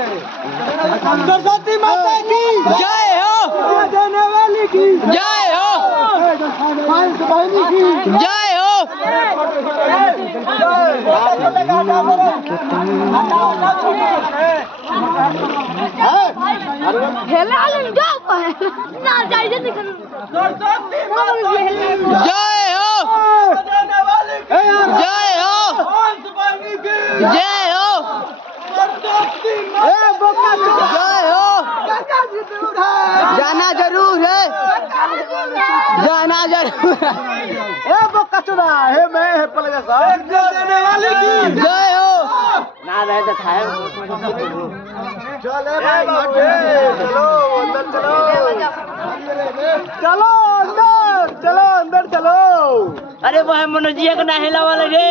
सरस्वती माता की जय हो, देने वाली की जय हो, बहनी की जय हो। जय हो, जय हो, जय हो, जय हो। जाना जरूर है, जाना जरूर है। हे मैं है पलगा साहब देने वाली की जय हो। ना रहे तो खाए चलो चलो अंदर चलो चलो अंदर चलो अंदर चलो अरे वो है मनोजिया को ना हिला वाले रे।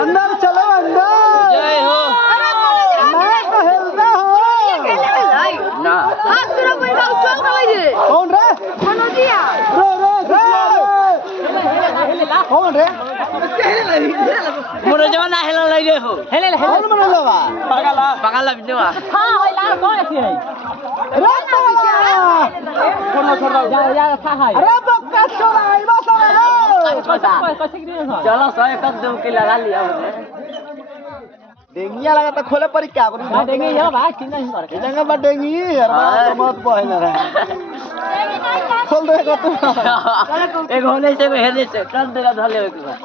अंदर चलो अंदर जय हो। मैं तो हिलता हूँ ना कौन रे कौन रे मनोजवा ना हिला ले रे हो। कौन मनोजवा पगला बिनवा। अरे बक्का छोड़ा इधर से चलो 101 के लगा लिया हमने। डेंगिया लगा तो खोले पड़ी क्या करूं डेंगी ये भाई चिंता नहीं कर जगह पर डेंगी यार मत पहले रहा खोल दे को तू एक होने से हेले से कर देगा धले एक बार।